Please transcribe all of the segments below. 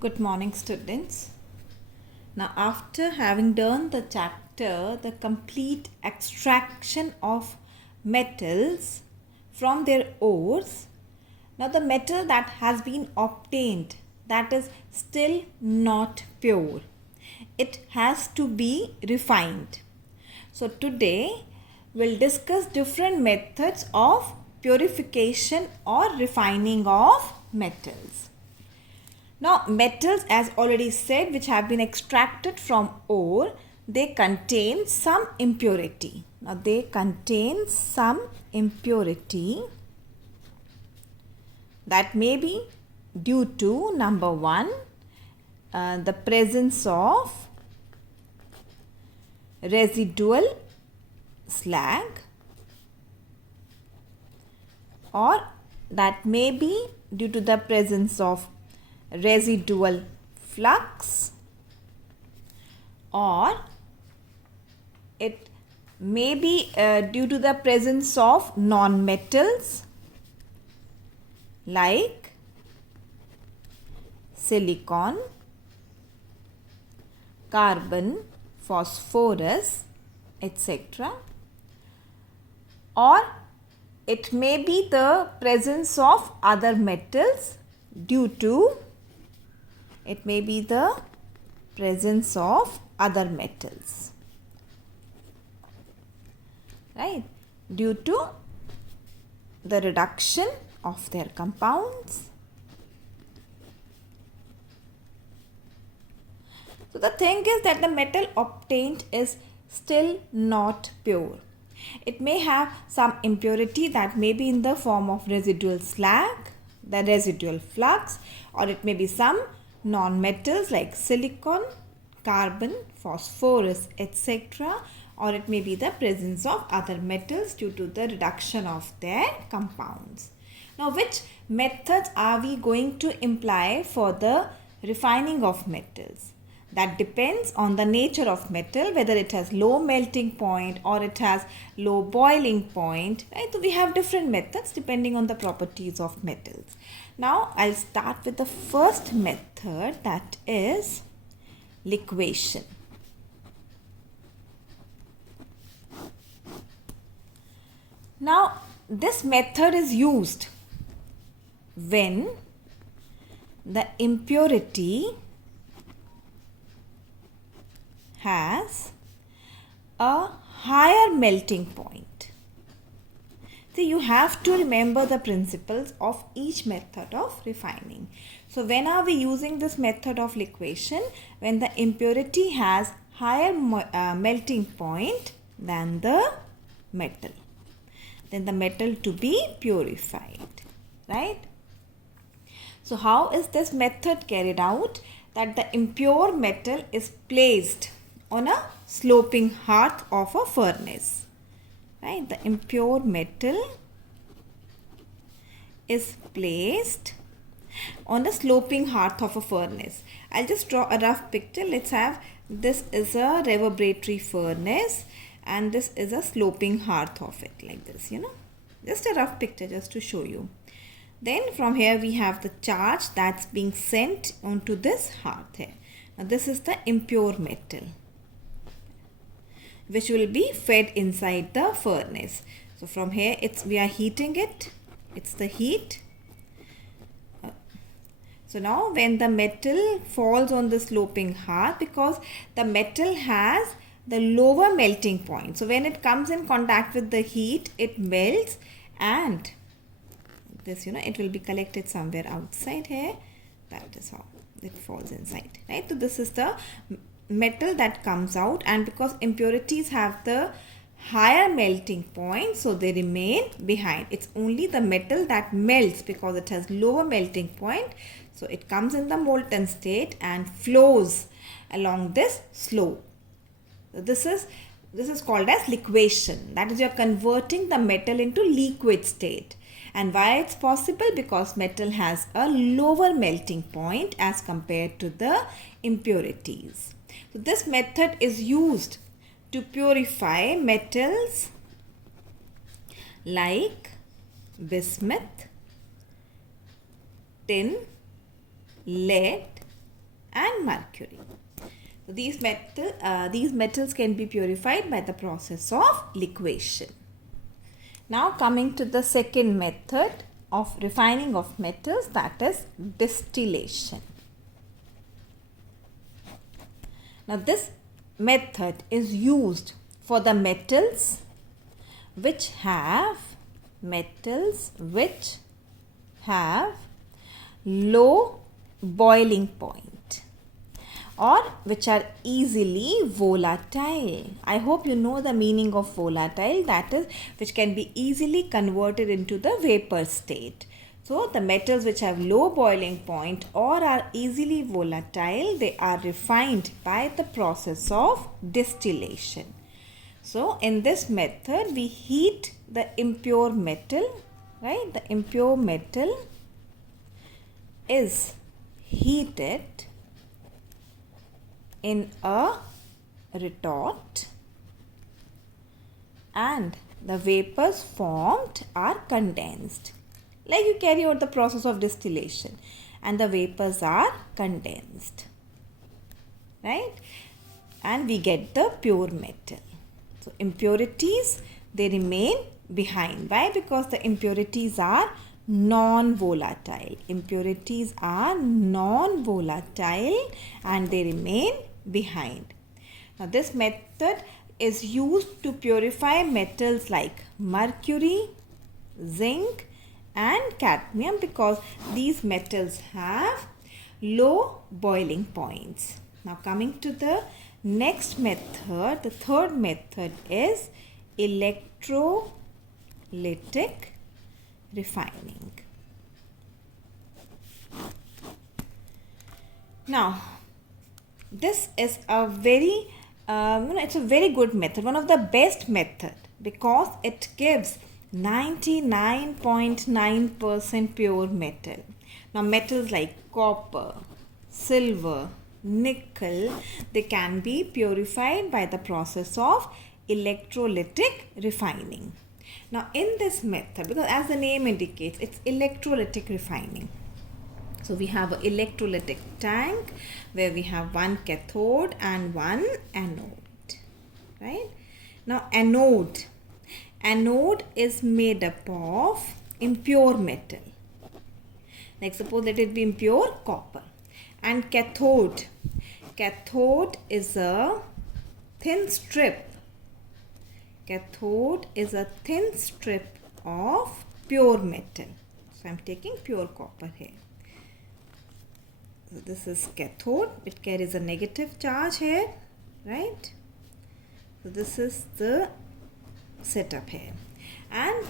Good morning, students. Now, after having done the chapter, the complete extraction of metals from their ores, now the metal that has been obtained, that is still not pure. It has to be refined. So, today we'll discuss different methods of purification or refining of metals. Now, metals, as already said, which have been extracted from ore, they contain some impurity. Now, they contain some impurity that may be due to number one, the presence of residual slag, or that may be due to the presence of residual flux, or it may be due to the presence of non-metals like silicon, carbon, phosphorus, etc. Or it may be the presence of other metals due to it may be the presence of other metals, right, due to the reduction of their compounds. So the thing is that the metal obtained is still not pure. It may have some impurity that may be in the form of residual slag, the residual flux, or it may be some non-metals like silicon, carbon, phosphorus, etc. Or it may be the presence of other metals due to the reduction of their compounds. Now, which methods are we going to imply for the refining of metals? That depends on the nature of metal, whether it has low melting point or it has low boiling point, right? So we have different methods depending on the properties of metals. Now I'll start with the first method, that is liquation. Now this method is used when the impurity has a higher melting point. So you have to remember the principles of each method of refining. So when are we using this method of liquation? When the impurity has higher melting point than the metal. Then the metal to be purified, right? So how is this method carried out? That the impure metal is placed on a sloping hearth of a furnace, right? The impure metal is placed on a sloping hearth of a furnace. I'll just draw a rough picture. Let's have, this is a reverberatory furnace and this is a sloping hearth of it, like this, just a rough picture just to show you. Then from here we have the charge that's being sent onto this hearth here. Now this is the impure metal which will be fed inside the furnace. So from here we are heating it. It's the heat. So now when the metal falls on the sloping hearth, because the metal has the lower melting point. So when it comes in contact with the heat, it melts and this, it will be collected somewhere outside here. That is how it falls inside, right? So this is the metal that comes out, and because impurities have the higher melting point, so they remain behind. It's only the metal that melts because it has lower melting point. So it comes in the molten state and flows along this slope. So this is called as liquation. That is, you're converting the metal into liquid state. And why it's possible? Because metal has a lower melting point as compared to the impurities. So this method is used to purify metals like bismuth, tin, lead, and mercury. So these metals can be purified by the process of liquation. Now coming to the second method of refining of metals, that is distillation. Now this method is used for the metals which have low boiling point or which are easily volatile. I hope you know the meaning of volatile, that is which can be easily converted into the vapor state. So the metals which have low boiling point or are easily volatile, they are refined by the process of distillation. So in this method we heat the impure metal, right? The impure metal is heated in a retort and the vapors formed are condensed. Like you carry out the process of distillation and the vapors are condensed, right? And we get the pure metal. So impurities, they remain behind. Why? Because the impurities are non-volatile. Impurities are non-volatile and they remain behind. Now this method is used to purify metals like mercury, zinc and cadmium because these metals have low boiling points. Now coming to the next method, the third method is electrolytic refining. Now this is a very it's a very good method, one of the best method because it gives 99.9% pure metal. Now metals like copper, silver, nickel, they can be purified by the process of electrolytic refining. Now in this method, because as the name indicates, it's electrolytic refining. So we have an electrolytic tank where we have one cathode and one anode, right? Now anode is made up of impure metal. Like suppose let it be impure copper. And cathode is a thin strip. Cathode is a thin strip of pure metal. So I'm taking pure copper here. So this is cathode. It carries a negative charge here, right? So this is the setup here. And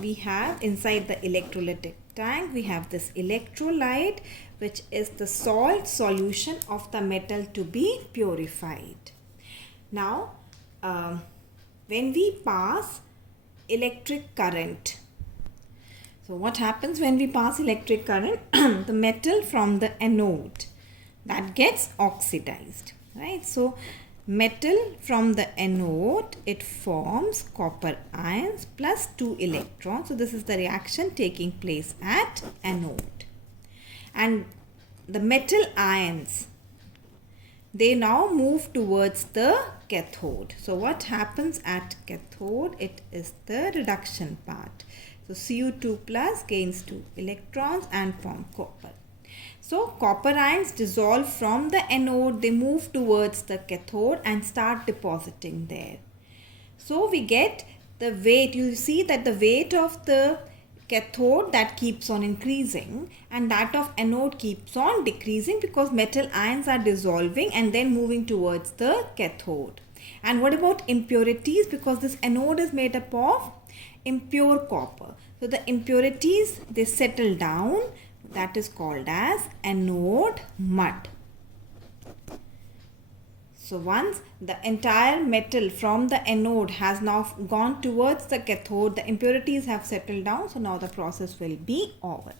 we have inside the electrolytic tank, we have this electrolyte, which is the salt solution of the metal to be purified. Now, when we pass electric current, so what happens when we pass electric current? The metal from the anode, that gets oxidized, right? So metal from the anode, it forms copper ions plus 2 electrons. So this is the reaction taking place at anode. And the metal ions, they now move towards the cathode. So what happens at cathode? It is the reduction part. So Cu2 plus gains 2 electrons and form copper. So copper ions dissolve from the anode, they move towards the cathode and start depositing there. So we get the weight, you see that the weight of the cathode, that keeps on increasing and that of anode keeps on decreasing because metal ions are dissolving and then moving towards the cathode. And what about impurities? Because this anode is made up of impure copper. So the impurities, they settle down. That is called as anode mud. So once the entire metal from the anode has now gone towards the cathode, the impurities have settled down. So now the process will be over.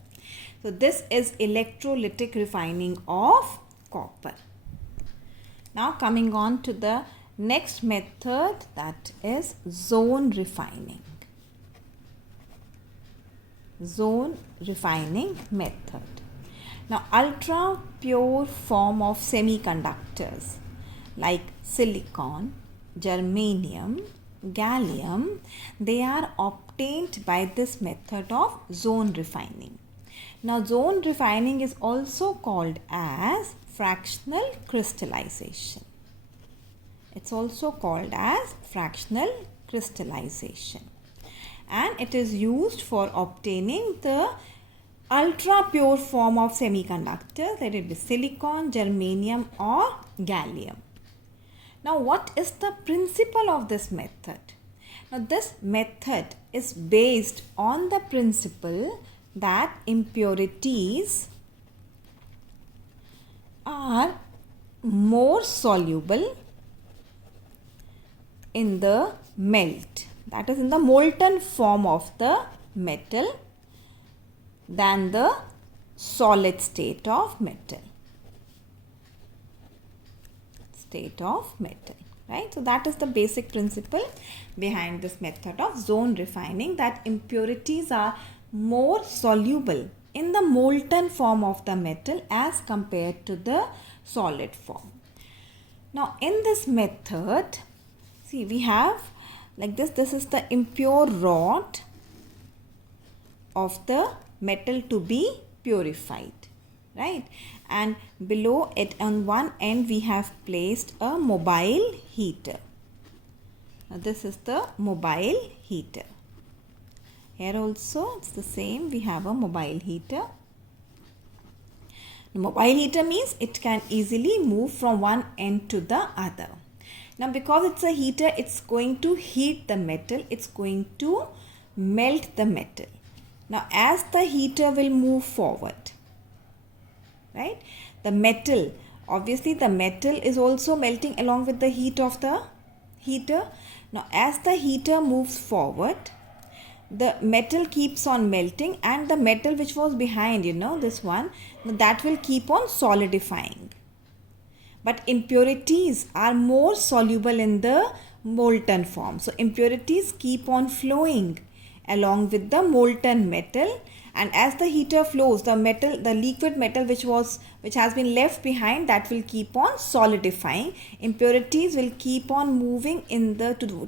So this is electrolytic refining of copper. Now coming on to the next method, that is zone refining. Zone refining method. Now, ultra pure form of semiconductors like silicon, germanium, gallium, they are obtained by this method of zone refining. Now, zone refining is also called as fractional crystallization. It's also called as fractional crystallization, and it is used for obtaining the ultra pure form of semiconductor, that it is silicon, germanium or gallium. Now, what is the principle of this method? Now, this method is based on the principle that impurities are more soluble in the melt, that is in the molten form of the metal, than the solid state of metal. Right? So that is the basic principle behind this method of zone refining, that impurities are more soluble in the molten form of the metal as compared to the solid form. Now, in this method, see, we have like this is the impure rod of the metal to be purified, right? And below it, on one end, we have placed a mobile heater. Now, this is the mobile heater. Here also it's the same, we have a mobile heater. The mobile heater means it can easily move from one end to the other. Now, because it's a heater, it's going to heat the metal, it's going to melt the metal. Now, as the heater will move forward, right, the metal, obviously the metal is also melting along with the heat of the heater. Now, as the heater moves forward, the metal keeps on melting, and the metal which was behind, this one, that will keep on solidifying. But impurities are more soluble in the molten form. So, impurities keep on flowing along with the molten metal, and as the heater flows, the liquid metal which has been left behind, that will keep on solidifying. Impurities will keep on moving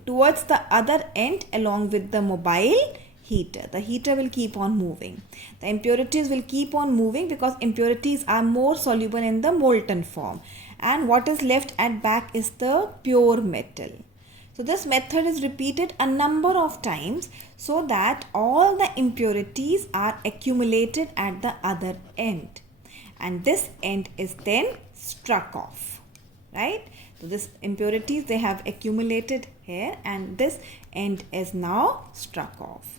towards the other end along with the mobile heater. The heater will keep on moving. The impurities will keep on moving because impurities are more soluble in the molten form, and what is left at back is the pure metal. So, this method is repeated a number of times so that all the impurities are accumulated at the other end, and this end is then struck off, right? So, this impurities, they have accumulated here, and this end is now struck off.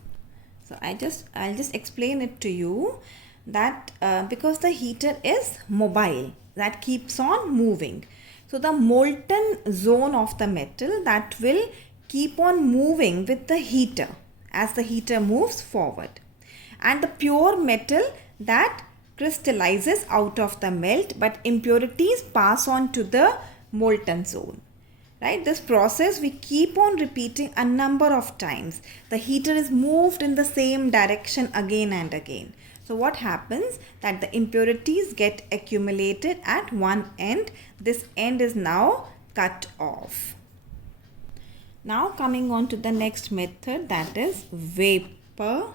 So, I'll just explain it to you that because the heater is mobile, that keeps on moving. So, the molten zone of the metal, that will keep on moving with the heater as the heater moves forward. And the pure metal, that crystallizes out of the melt, but impurities pass on to the molten zone. Right? This process we keep on repeating a number of times. The heater is moved in the same direction again and again. So, what happens, that the impurities get accumulated at one end. This end is now cut off. Now, coming on to the next method, that is vapor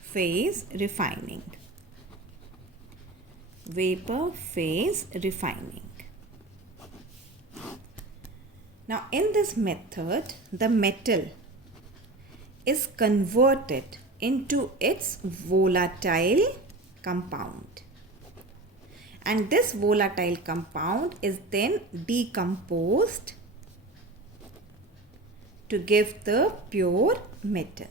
phase refining. Vapor phase refining. Now, in this method, the metal is converted into its volatile compound, and this volatile compound is then decomposed to give the pure metal.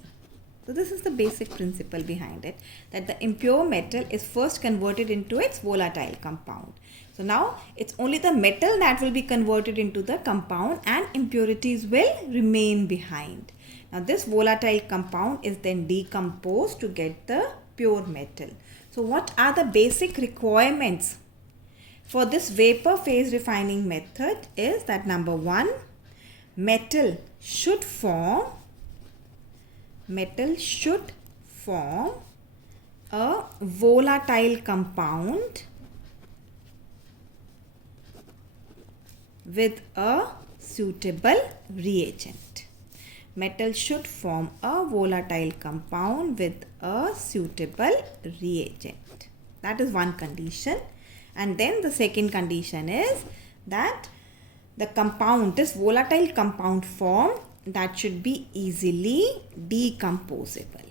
So, this is the basic principle behind it, that the impure metal is first converted into its volatile compound. So, now it's only the metal that will be converted into the compound, and impurities will remain behind. Now, this volatile compound is then decomposed to get the pure metal. So, what are the basic requirements for this vapor phase refining method is that number 1, metal should form a volatile compound with a suitable reagent. Metal should form a volatile compound with a suitable reagent. That is one condition. And then the second condition is that the compound, this volatile compound form, that should be easily decomposable.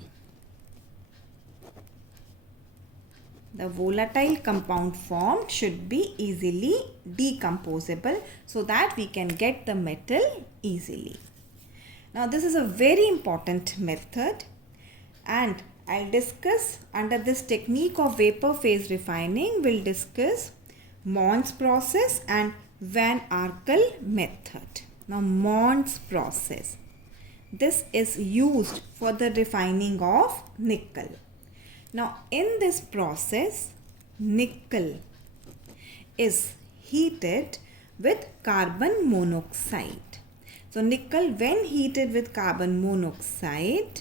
The volatile compound form should be easily decomposable so that we can get the metal easily. Now this is a very important method, and I'll discuss under this technique of vapor phase refining, we'll discuss Mond's process and Van Arkel method. Now Mond's process. This is used for the refining of nickel. Now in this process, nickel is heated with carbon monoxide. So nickel, when heated with carbon monoxide,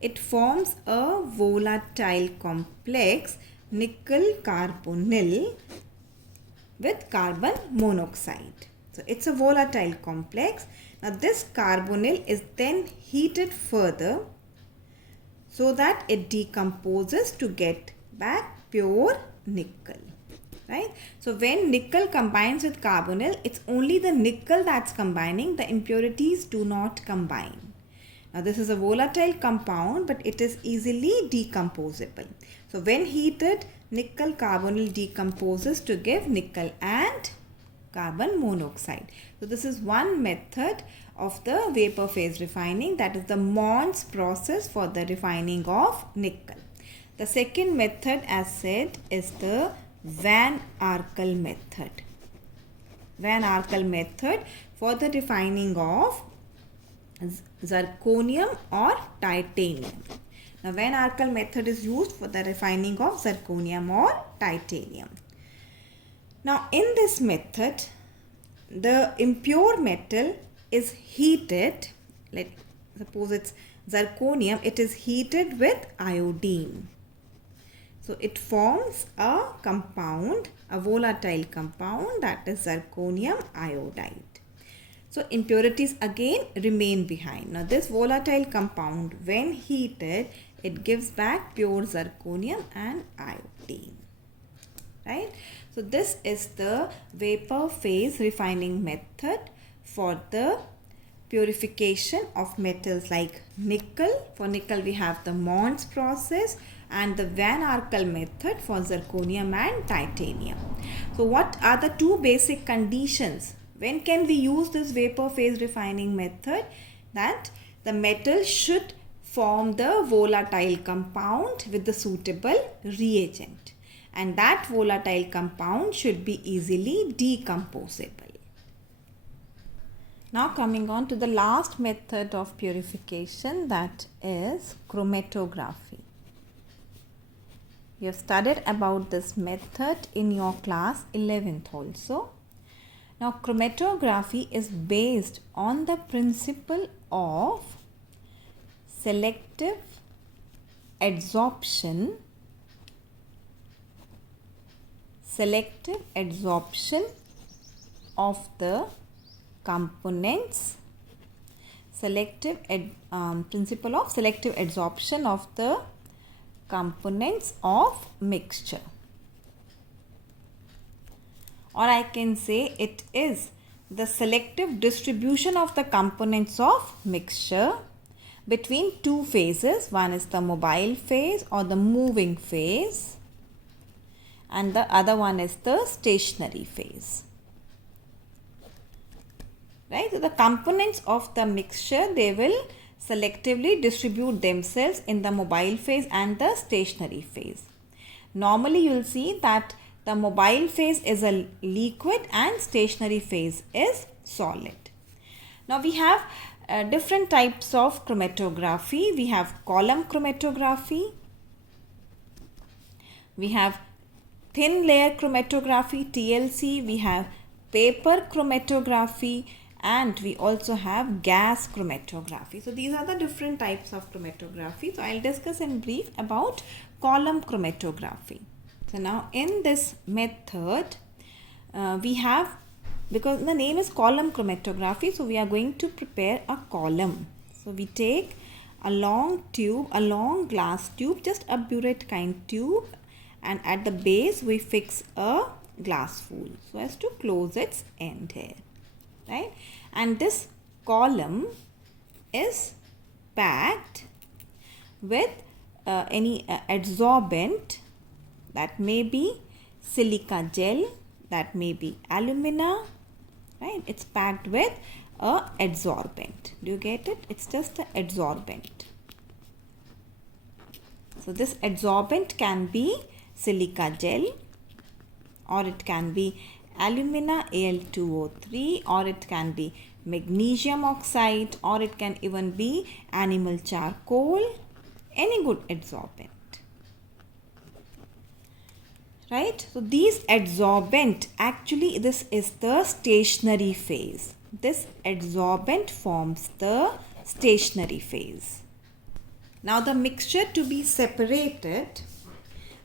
it forms a volatile complex nickel carbonyl with carbon monoxide. So it's a volatile complex. Now this carbonyl is then heated further so that it decomposes to get back pure nickel. Right? So when nickel combines with carbonyl, it's only the nickel that's combining, the impurities do not combine. Now this is a volatile compound, but it is easily decomposable. So when heated, nickel carbonyl decomposes to give nickel and carbon monoxide. So this is one method of the vapor phase refining, that is the Mond's process for the refining of nickel. The second method, as said, is the Van Arkel method. Van Arkel method for the refining of zirconium or titanium. Now Van Arkel method is used for the refining of zirconium or titanium. Now in this method, the impure metal is heated, let's suppose it's zirconium, it is heated with iodine. So it forms a compound, a volatile compound, that is zirconium iodide. So impurities again remain behind. Now this volatile compound, when heated, it gives back pure zirconium and iodine. Right? So this is the vapor phase refining method for the purification of metals like nickel. For nickel we have the Mond's process and the Van Arkel method for zirconium and titanium. So what are the two basic conditions? When can we use this vapor phase refining method? That the metal should form the volatile compound with the suitable reagent, and that volatile compound should be easily decomposable. Now coming on to the last method of purification, that is chromatography. You have studied about this method in your class 11th also. Now chromatography is based on the principle of selective adsorption of the components, principle of selective adsorption of the components of mixture, or I can say it is the selective distribution of the components of mixture between two phases. One is the mobile phase or the moving phase, and the other one is the stationary phase. Right? So the components of the mixture, they will selectively distribute themselves in the mobile phase and the stationary phase. Normally you will see that the mobile phase is a liquid and stationary phase is solid. Now we have different types of chromatography. We have column chromatography, we have thin layer chromatography, TLC, we have paper chromatography, and we also have gas chromatography. So these are the different types of chromatography. So I'll discuss in brief about column chromatography. So now in this method, we have because the name is column chromatography, so we are going to prepare a column. So we take a long tube, a long glass tube, just a burette kind tube, and at the base we fix a glass spool so as to close its end here, right? And this column is packed with any adsorbent, that may be silica gel, that may be alumina, right? It's packed with a adsorbent. Do you get it? It's just an adsorbent. So this adsorbent can be silica gel, or it can be alumina Al2O3, or it can be magnesium oxide, or it can even be animal charcoal, any good adsorbent, right? So these adsorbent, actually this is the stationary phase. This adsorbent forms the stationary phase. Now the mixture to be separated,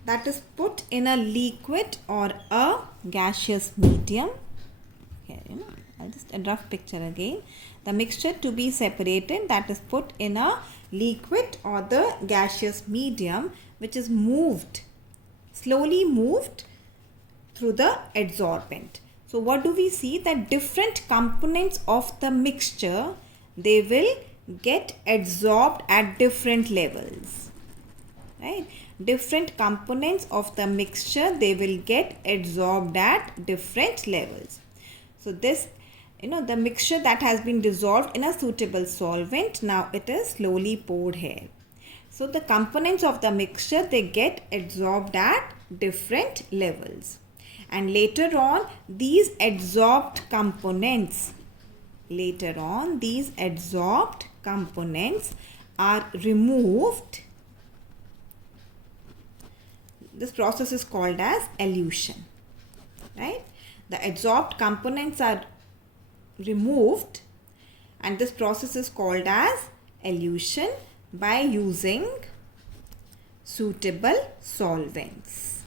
that is put in a liquid or a gaseous medium. Here, I'll just a rough picture again. The mixture to be separated, that is put in a liquid or the gaseous medium, which is moved, slowly moved through the adsorbent. So what do we see? That different components of the mixture, they will get adsorbed at different levels, right? Different components of the mixture, they will get adsorbed at different levels. So this, the mixture that has been dissolved in a suitable solvent, now it is slowly poured here. So the components of the mixture, they get adsorbed at different levels. And later on, these adsorbed components, are removed. This process is called as elution, right? The adsorbed components are removed, and this process is called as elution by using suitable solvents.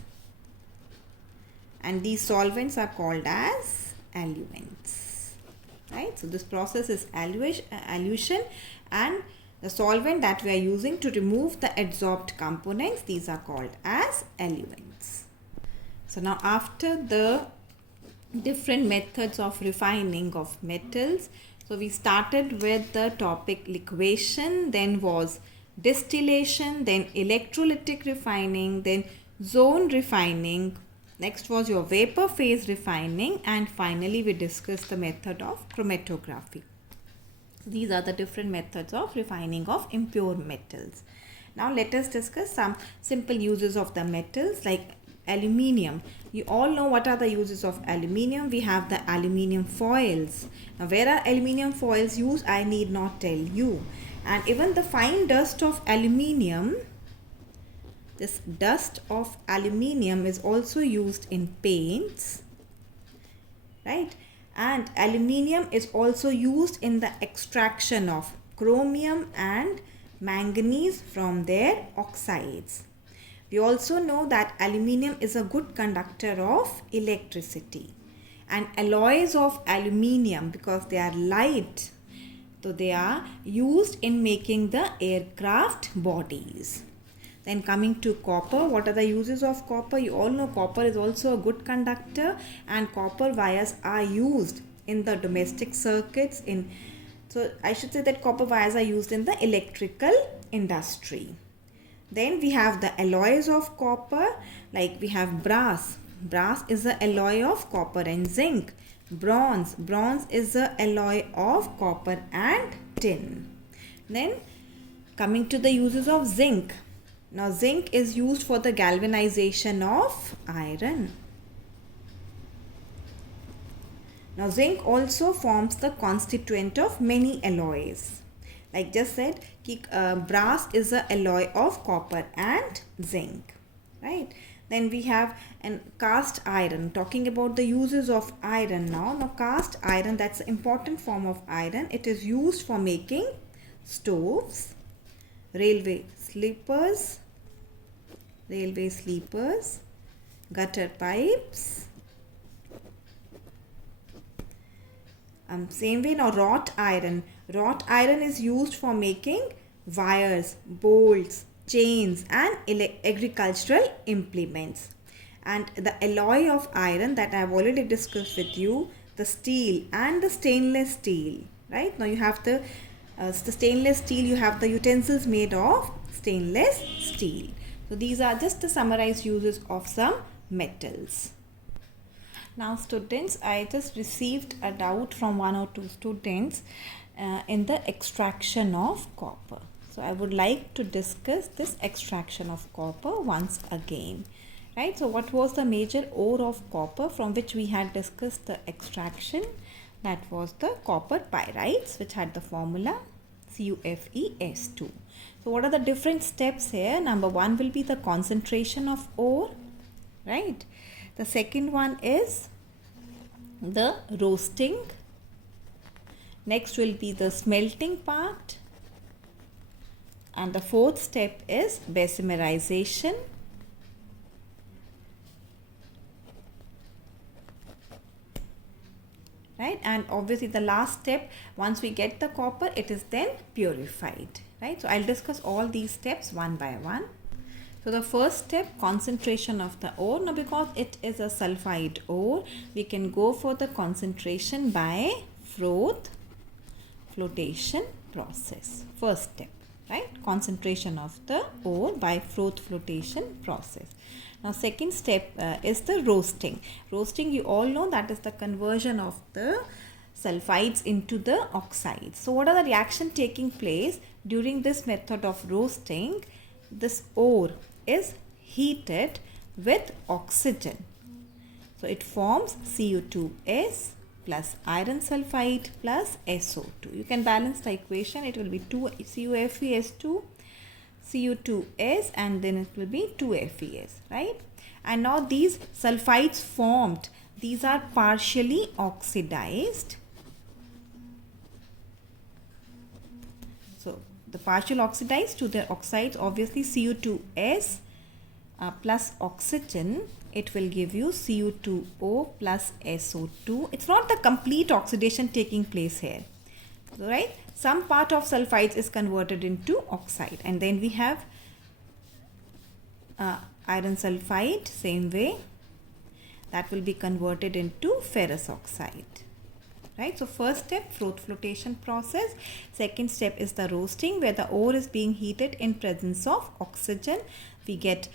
And these solvents are called as eluents, right? So this process is elution, and the solvent that we are using to remove the adsorbed components, these are called as eluents. So now after the different methods of refining of metals, so we started with the topic liquation, then was distillation, then electrolytic refining, then zone refining, next was your vapor phase refining, and finally we discussed the method of chromatography. These are the different methods of refining of impure metals. Now let us discuss some simple uses of the metals, like aluminium. You all know what are the uses of aluminium. We have the aluminium foils. Now where are aluminium foils used? I need not tell you. And even the fine dust of aluminium, this dust of aluminium is also used in paints, right? And aluminium is also used in the extraction of chromium and manganese from their oxides. We also know that aluminium is a good conductor of electricity. And alloys of aluminium, because they are light, so they are used in making the aircraft bodies. Then coming to copper, what are the uses of copper? You all know copper is also a good conductor, and copper wires are used in the domestic circuits. So I should say that copper wires are used in the electrical industry. Then we have the alloys of copper, like we have brass. Brass is the alloy of copper and zinc. Bronze is the alloy of copper and tin. Then coming to the uses of zinc. Now zinc is used for the galvanization of iron. Now zinc also forms the constituent of many alloys. Like just said, brass is an alloy of copper and zinc, right? Then we have cast iron. Talking about the uses of iron now. Now cast iron, that's an important form of iron. It is used for making stoves, railway sleepers, gutter pipes, Same way now wrought iron. Wrought iron is used for making wires, bolts, chains and agricultural implements. And the alloy of iron that I have already discussed with you, the steel and the stainless steel. Right, now you have the stainless steel, you have the utensils made of stainless steel. So these are just the summarized uses of some metals. Now students, I just received a doubt from one or two students in the extraction of copper. So I would like to discuss this extraction of copper once again. Right, so what was the major ore of copper from which we had discussed the extraction? That was the copper pyrites, which had the formula CuFeS2. So what are the different steps here? Number one will be the concentration of ore, right? The second one is the roasting. Next will be the smelting part. And the fourth step is bessemerization. Right, and obviously the last step, once we get the copper, it is then purified. Right, so I'll discuss all these steps one by one. So the first step, concentration of the ore. Now because it is a sulfide ore, we can go for the concentration by froth flotation process. First step, right, concentration of the ore by froth flotation process. Now second step is the roasting. Roasting, you all know, that is the conversion of the sulfides into the oxides. So what are the reaction taking place during this method of roasting? This ore is heated with oxygen. So it forms Cu2S plus iron sulfide plus SO2. You can balance the equation. It will be 2 CuFeS2 Cu2S and then it will be 2Fes, right? And now these sulfides formed, these are partially oxidized. So the partial oxidized to the oxides, obviously Cu2S plus oxygen, it will give you Cu2O plus SO2. It's not the complete oxidation taking place here, right? Some part of sulfides is converted into oxide, and then we have iron sulfide, same way, that will be converted into ferrous oxide. Right, so first step, froth flotation process. Second step is the roasting, where the ore is being heated in presence of oxygen. We get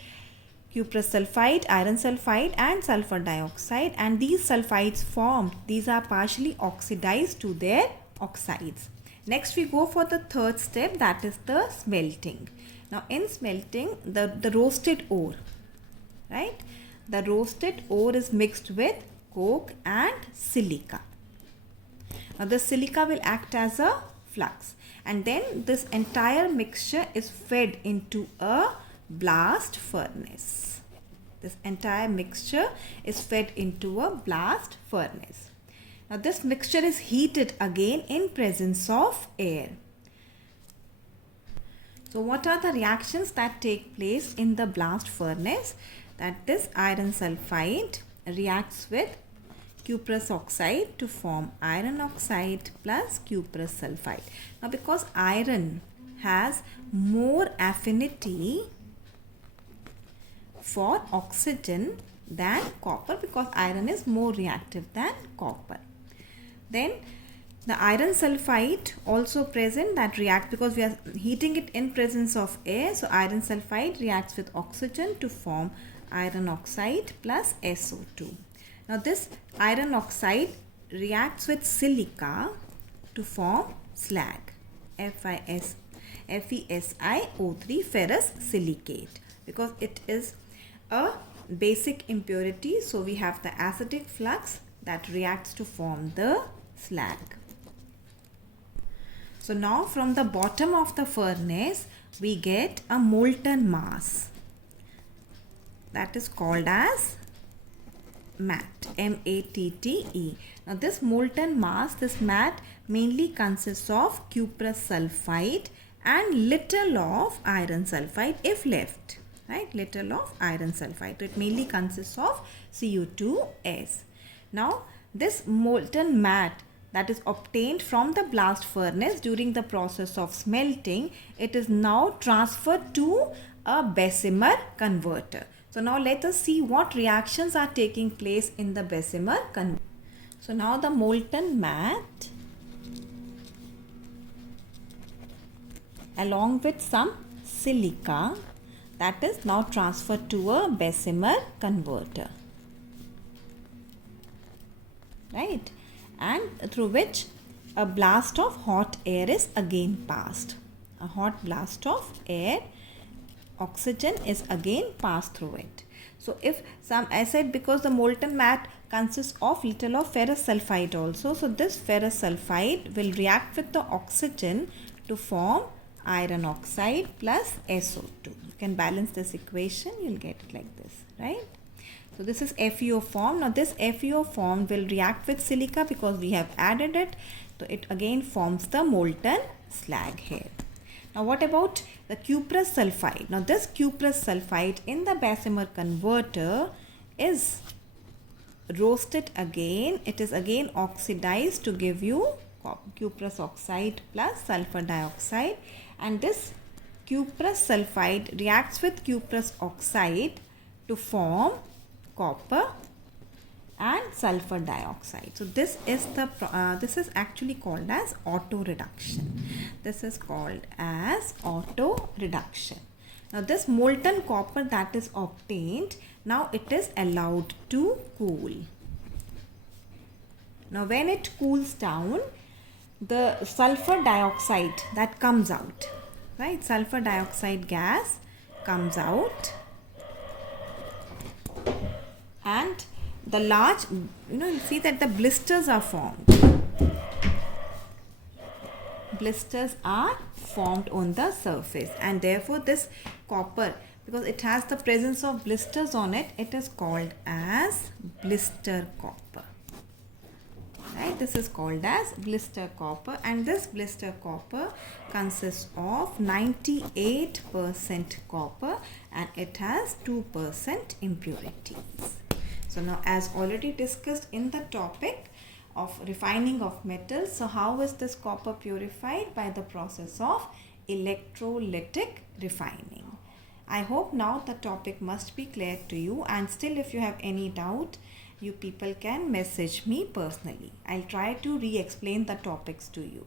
cuprous sulfide, iron sulfide and sulfur dioxide, and these sulfides formed, these are partially oxidized to their oxides. Next we go for the third step, that is the smelting. Now in smelting, the roasted ore, right, the roasted ore is mixed with coke and silica. Now the silica will act as a flux, and then this entire mixture is fed into a blast furnace. This entire mixture is fed into a blast furnace. Now this mixture is heated again in presence of air. So what are the reactions that take place in the blast furnace? That this iron sulfide reacts with cuprous oxide to form iron oxide plus cuprous sulfide. Now because iron has more affinity for oxygen than copper, because iron is more reactive than copper, then the iron sulfide also present that reacts, because we are heating it in presence of air. So iron sulfide reacts with oxygen to form iron oxide plus SO2. Now this iron oxide reacts with silica to form slag, FeSiO3, ferrous silicate, because it is a basic impurity. So we have the acidic flux that reacts to form the slag. So now from the bottom of the furnace we get a molten mass that is called as matte, M-A-T-T-E. Now this molten mass, this matte mainly consists of cuprous sulfide and little of iron sulfide if left, right, little of iron sulfide. So it mainly consists of Cu2S. Now this molten matte that is obtained from the blast furnace during the process of smelting, it is now transferred to a Bessemer converter. So now let us see what reactions are taking place in the Bessemer converter. So now the molten matte along with some silica, that is now transferred to a Bessemer converter, right, and through which a blast of hot air is again passed. A hot blast of air, oxygen is again passed through it. So if some, I said because the molten matte consists of little of ferrous sulfide also, so this ferrous sulfide will react with the oxygen to form iron oxide plus SO2. You can balance this equation, you'll get it like this, right? So this is FeO form. Now this FeO form will react with silica because we have added it. So it again forms the molten slag here. Now what about the cuprous sulfide? Now this cuprous sulfide in the Bessemer converter is roasted again. It is again oxidized to give you cuprous oxide plus sulfur dioxide, and this cuprous sulfide reacts with cuprous oxide to form copper and sulfur dioxide. So this is this is actually called as auto reduction. This is called as auto reduction. Now this molten copper that is obtained, now it is allowed to cool. Now when it cools down, the sulfur dioxide that comes out, right, sulfur dioxide gas comes out, and the large, you see that the blisters are formed. Blisters are formed on the surface, and therefore this copper, because it has the presence of blisters on it, it is called as blister copper. Right, this is called as blister copper, and this blister copper consists of 98% copper and it has 2% impurities. So now, as already discussed in the topic of refining of metals, so how is this copper purified? By the process of electrolytic refining. I hope now the topic must be clear to you, and still if you have any doubt, you people can message me personally. I'll try to re-explain the topics to you.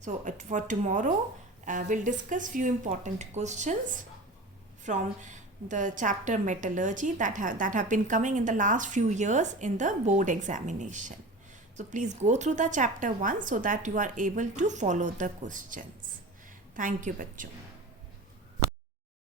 So for tomorrow, we'll discuss few important questions from the chapter metallurgy that have been coming in the last few years in the board examination. So please go through the chapter 1 so that you are able to follow the questions. Thank you, bachcho.